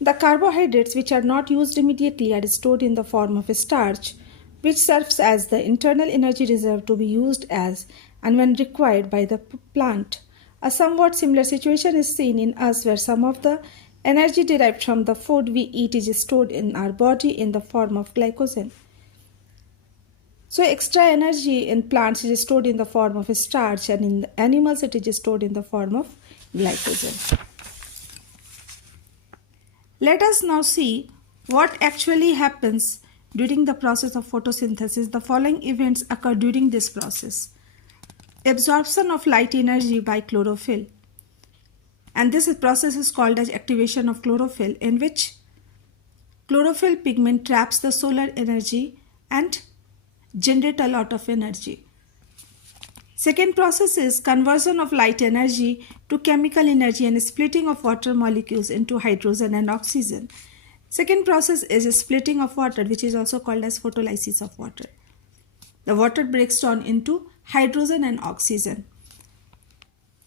The carbohydrates which are not used immediately are stored in the form of starch, which serves as the internal energy reserve to be used as and when required by the plant. A somewhat similar situation is seen in us, where some of the energy derived from the food we eat is stored in our body in the form of glycogen. So extra energy in plants is stored in the form of starch, and in animals it is stored in the form of glycogen. Let us now see what actually happens during the process of photosynthesis. The following events occur during this process. Absorption of light energy by chlorophyll, and this process is called as activation of chlorophyll, in which chlorophyll pigment traps the solar energy and generate a lot of energy. Second process is conversion of light energy to chemical energy and splitting of water molecules into hydrogen and oxygen. Second process is splitting of water, which is also called as photolysis of water. The water breaks down into hydrogen and oxygen.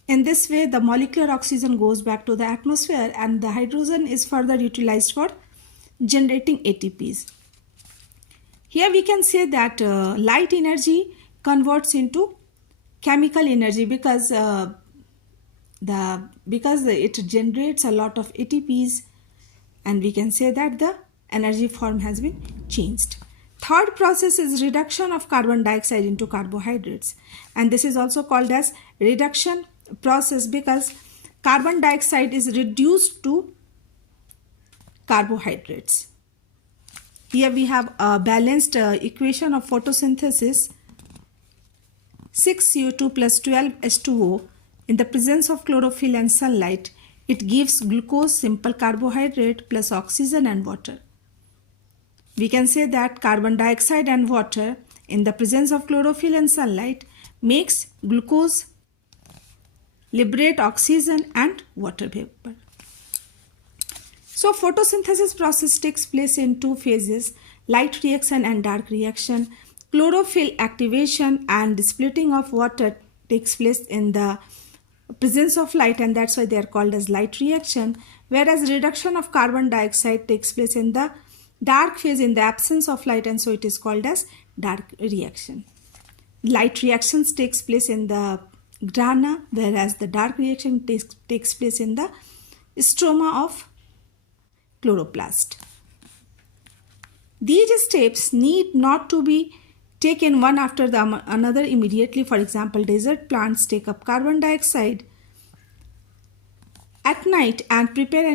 In this way, the molecular oxygen goes back to the atmosphere and the hydrogen is further utilized for generating ATPs. Here we can say that light energy converts into chemical energy because it generates a lot of ATPs, and we can say that the energy form has been changed. Third process is reduction of carbon dioxide into carbohydrates, and this is also called as reduction process because carbon dioxide is reduced to carbohydrates. Here we have a balanced equation of photosynthesis. 6CO2 plus 12H2O in the presence of chlorophyll and sunlight, it gives glucose, simple carbohydrate plus oxygen and water. We can say that carbon dioxide and water in the presence of chlorophyll and sunlight makes glucose, liberate oxygen and water vapor. So photosynthesis process takes place in two phases: light reaction and dark reaction. Chlorophyll activation and splitting of water takes place in the presence of light, and that's why they are called as light reaction, whereas reduction of carbon dioxide takes place in the dark phase in the absence of light, and so it is called as dark reaction. Light reactions takes place in the grana, whereas the dark reaction takes place in the stroma of chloroplast. These steps need not to be taken one after the another immediately. For example, desert plants take up carbon dioxide at night and prepare an